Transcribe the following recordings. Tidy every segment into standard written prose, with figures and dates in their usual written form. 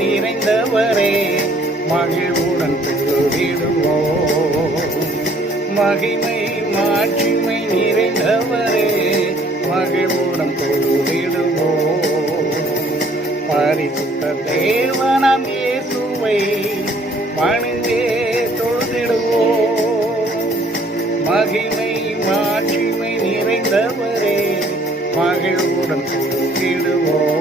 நிறைந்தவரே மகிழ்வுடன் தொழுதிடுவோம். மகிமை மாட்சிமை நிறைந்தவரே மகிழ்வுடன் தொழுதிடுவோம். பரிசுத்த தேவனாம் இயேசுவை பணிந்தே தொழுதிடுவோம். மகிமை மாட்சிமை நிறைந்தவரே மகிழ்வுடன் தொழுதிடுவோம்.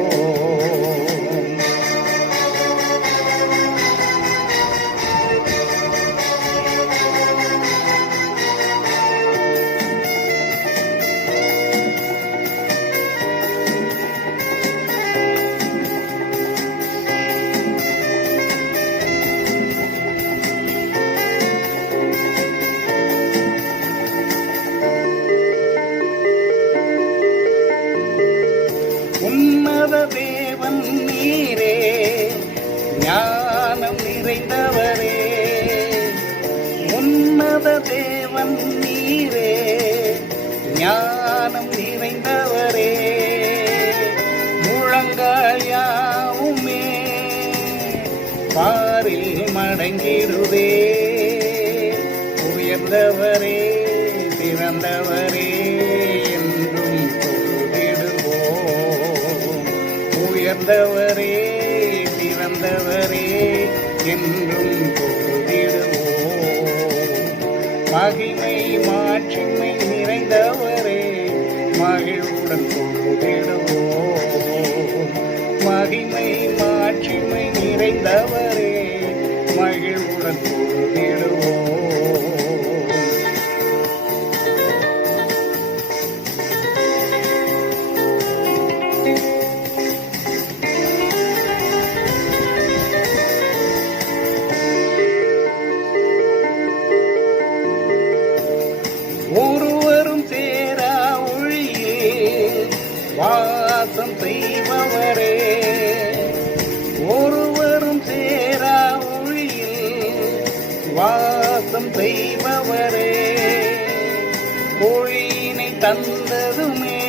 உன்னத தேவன் நீரே ஞானம் நிறைந்தவரே. உன்னத தேவன் நீரே ஞானம் நிறைந்தவரே. முழங்கால் யாவுமே பாரில் மடங்கிடுவே. உயர்ந்தவரே சிறந்தவரே என்றும் உயர்ந்தவரே சிறந்தவரே என்றும் தொழுதிடுவோம். மகிமை மாட்சிமை நிறைந்தவரே மகிழ்வுடன் தொழுதிடுவோம். மகிமை மாட்சிமை நிறைந்தவரே மகிழ்வுடன் தொழுதிடுவோம். ஒருவரும் சேரா ஒளியில் வாசம் செய்பவரே. ஒருவரும் சேரா ஒளியில் வாசம் செய்பவரே. ஒளியினை தந்ததுமே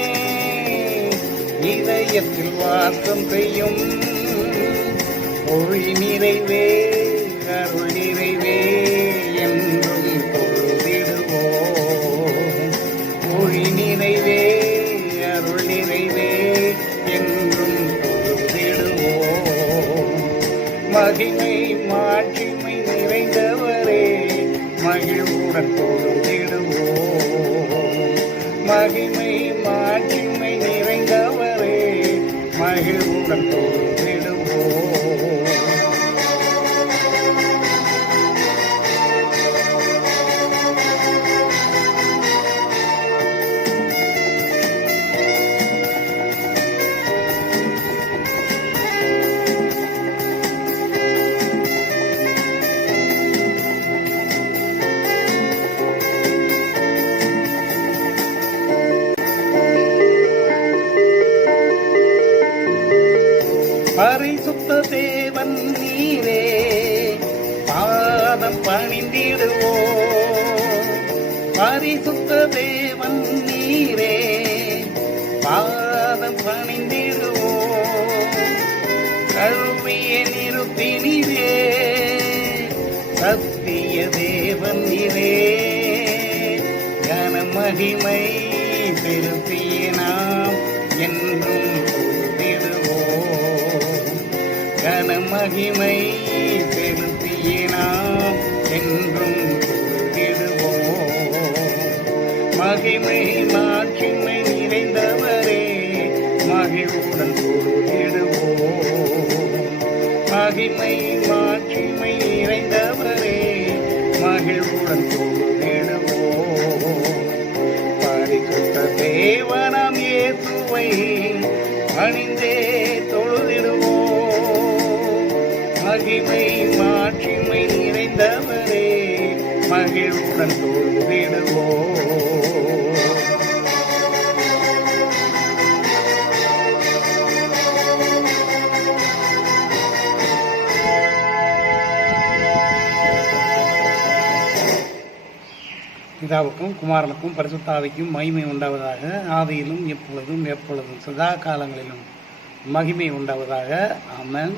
இதயத்தில் வாசம் செய்யும். ஒளி நிறைவே அருள் நிறைவே என்றும் தொழுதிடுவோம். ஒளி நிறைவே அருள் நிறைவே என்றும் தொழுதிடுவோம். மகிமை மாட்சிமை நிறைந்தவரே மகிழ்வுடன் தொழுதிடுவோம். மகிமை மாட்சிமை நிறைந்தவரே மகிழ்வுடன் தொழுதிடுவோம். பரிசுத்த தேவன் நீரே பாதம் பணிந்திடுவோம். பரிசுத்த தேவன் நீரே பாதம் பணிந்திடுவோம். கழுவிய நிறுத்தினீரே சத்திய தேவன் நீரே. கன மகிமை செலுத்திய நாம் என்றும் கன மகிமை செலுத்திய நாம் என்றும் தொழுதிடுவோம். மகிமை மாட்சிமை நிறைந்தவரே மகிழ்வுடன் தொழுதிடுவோம். மகிமை மாட்சிமை நிறைந்தவரே மகிழ்வுடன் தொழுதிடுவோம். பரிசுத்த தேவனாம் இயேசுவை பணிந்தே தொழுதிடுவோம். மகிமை மாட்சிமை நிறைந்தவரே மகிழ்வுடன் தொழுதிடுவோம். பிதாவுக்கும் குமாரனுக்கும் பரிசுத்தாவிக்கும் மகிமை உண்டாவதாக. ஆதியிலும் எப்பொழுதும் எப்பொழுதும் சதா காலங்களிலும் மகிமை உண்டாவதாக. ஆமென்.